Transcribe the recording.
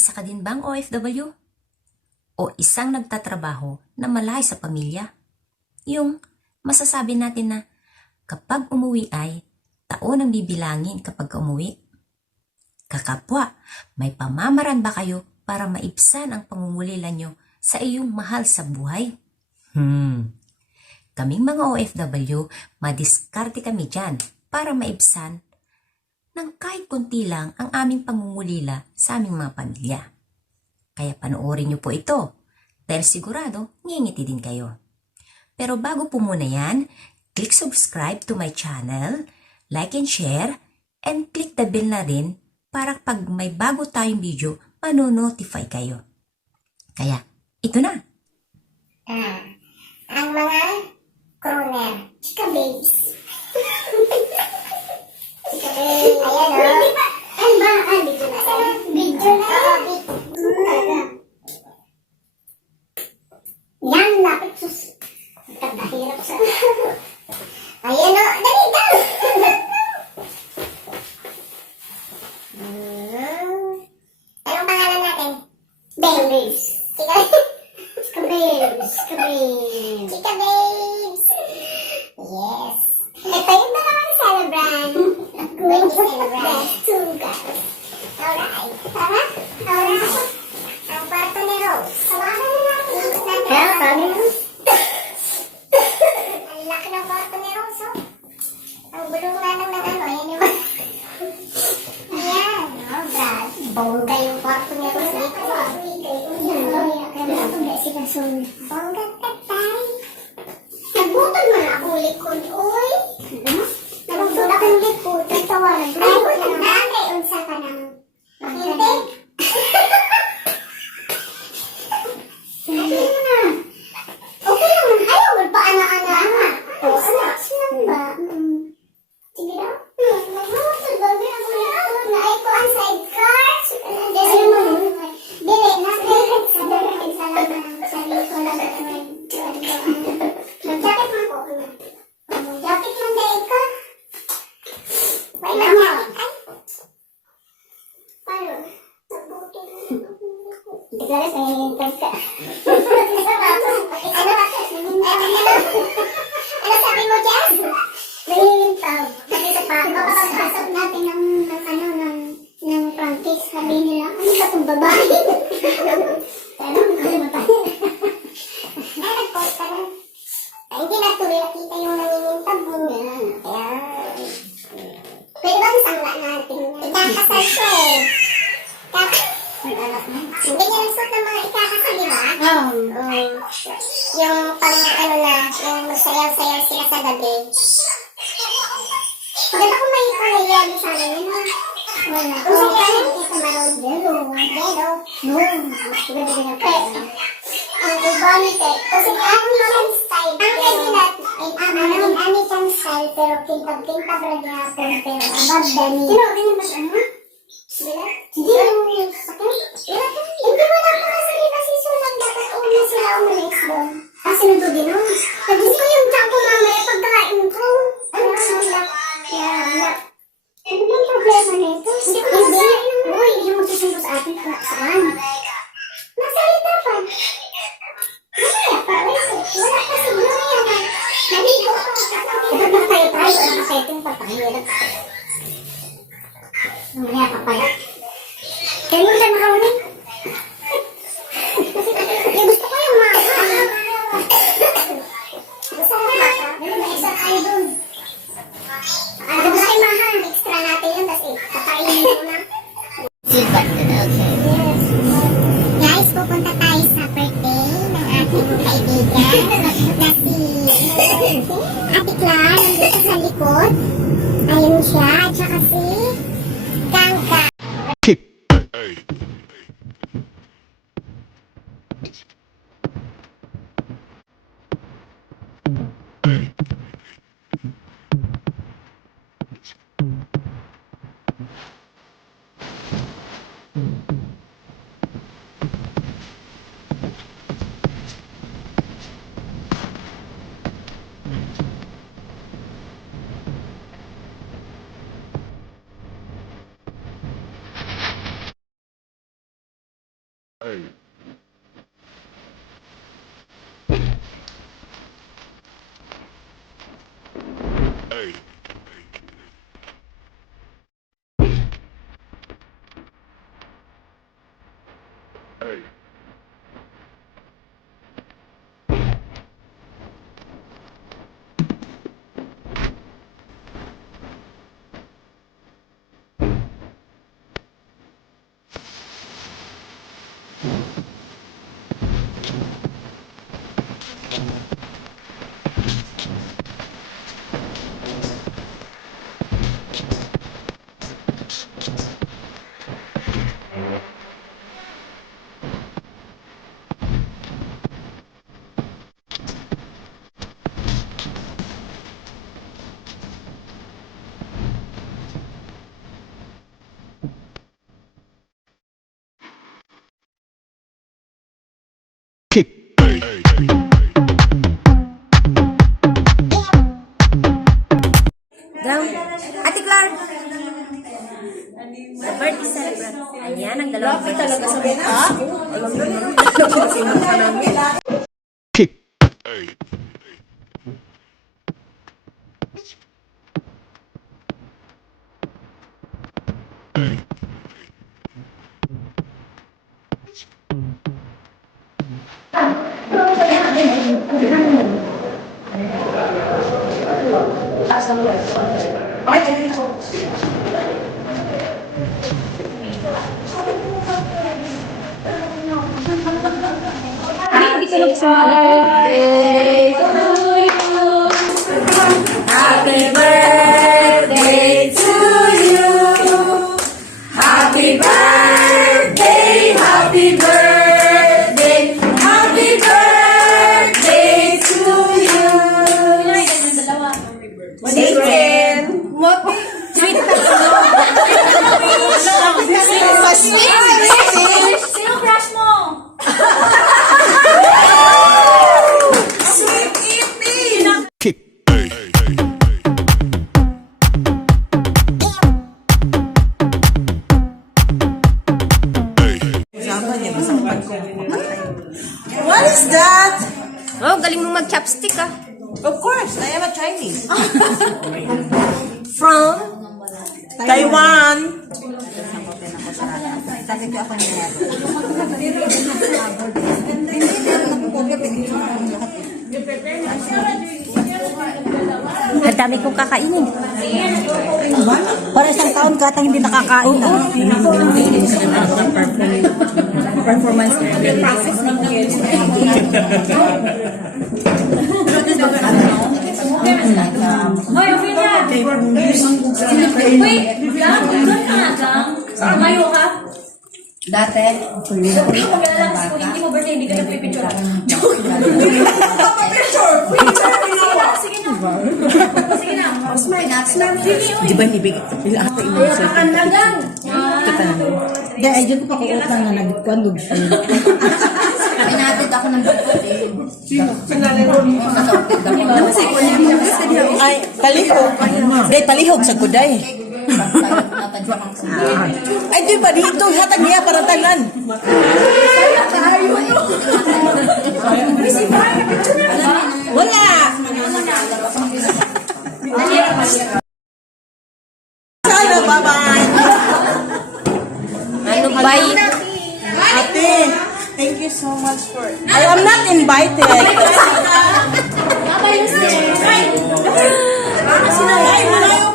Isa ka din bang OFW? O isang nagtatrabaho na malayo sa pamilya? Yung masasabi natin na kapag umuwi ay taon ang bibilangin kapag umuwi. Kakapwa, may pamamaraan ba kayo para maibsan ang pangungulila nyo sa iyong mahal sa buhay? Kaming mga OFW, madiskarte kami dyan para maibsan ng kahit konti lang ang aming pangungulila sa aming mga pamilya. Kaya panoorin niyo po ito dahil sigurado ngingiti din kayo. Pero bago po muna yan, click subscribe to my channel, like and share, and click the bell na rin para pag may bago tayong video, manonotify kayo. Kaya, ito na! Ang mga kroner, chika babes. Ayan o. Ano ba? Video na. Video na. Yan, lapit sus. Nagkagahirap sa... Ayan o. Dali daw. Anong pangalan natin? Babes. Chika babes. Chika babes. Chika babes. Yes. Ito yung dalawang celebrant. Going to celebrant. Two girls. Alright. Tara? Alright. Ang kwarto ni Rose. Hawakan na natin. Ikot natin. Kaya, kami mo. Ang laki ng kwarto ni Rose, oh. Ang bulong na ng ano. Yan yung... Ayan. Oh, God. Bongga yung kwarto ni Rose dito, ah. Bongga tatay. Nagbutod mo na akong likod, uy. Nagbutod akong likod. Tawaran. Ay, butod na. Kaya unsa ka nang hindi. Sabi mo na. Okay lang. Ayaw mo pa ana-ana. O, anak lang ba? Sige daw. Nagbutod ba? Naay ko ang sidecar. Ayaw mo. Dili, nasa sa dagat sa laman ng sarili ko lang. Nag-jacket man ko. Jacket man dahil ka. May jacket ay. Paano? Nabuti na. Hindi ka rin nangingintay ka. Ano sabi mo dyan? Nangingintay. Sabi sa pa. Kapag-pasok natin ng practice, sabi nila, ano ba itong babae? Tanong, kalimutan. Ay, nag-post ka na. Ay, hindi na tuloy nakita yung nangingintab mo nga. Ayan. Pwede ba ang sangla natin? Ikakasal ko eh. Hindi niya nagsuot ng mga ikakasal, di ba? Yung pang ano na, yung sayaw-sayaw sila sa gabi. Maganda kung may kulay sa amin yun, ha? Wala. Kung sa kanya, hindi sa maroon. Yellow. Ang ubonite. Kasi ang naman style. Ang kandidat ay ang anitan style pero kintab-kintab rin hapon pero above dani. Sino? Ano ba siya? Sila? Hindi yung sakit. Hindi mo lang para sa iba si Sulang dapat una sila umalis doon. Sinunod din nun. Nagis ko yung tiyang ko mamaya pagkain ko. Ano ba Sulang? Kaya ano ba yung problema nito? Hindi ko nasasabi. Uy, yung magsusundo sa atin. Saan? Nasalita pa. Mamaya pa. Wala pa siguro yan. Naligo ko. Dapat nakatayo-tayo. Wala nakatayong papahirap. Mamaya pa pala. Kaya mo dyan makaunin. Gusto ko yung maka. Gusto ko yung maka. May extra tayo dun. Gusto ko yung maka. Extra natin yun. Tapos kakainin mo na. Feedback na na, okay. Yes. Guys, pupunta tayo sa birthday ng ating kaibigan na si Ate Clara. Nandito sa likod. Ayun siya. At saka si Kangka. Ground. Ate Clark! The birthday celebrant. Ayan ang dalawang birthday celebrant. Alam na naman. Sinunod namin. Happy birthday to you. Happy birthday, happy birthday, happy birthday to you. Satan! What? Sweet Sino crush mo? What is that? Oh, galing mo mag-chopstick ah. Of course, I am a Chinese. From? Taiwan. Ang dami kong kakainin. Para isang taon ka hindi nakakain na. Performance. Hoy, okay na. Wait, lang. Doon ka nga, Gang. Mayo ka. Dati, Sabi ko, maglalak ko. Hindi mo birthday, hindi ka nagpipicture. Sige na. Sige na. di ba nibig? Lahat na ino sa Kakanda, Gang. Di, ay dyan ko pa kuot lang na nagkandog siya. Pinatid ako ng bukod eh. Ay, palihog. Day, palihog sa kuday. Ay, di ba dito? Hatag niya para tanan. Wala. Sana, bye-bye. Ano ba yun? Ate, thank you so much for... I am not invited. Babay mo siya. Ay, malayo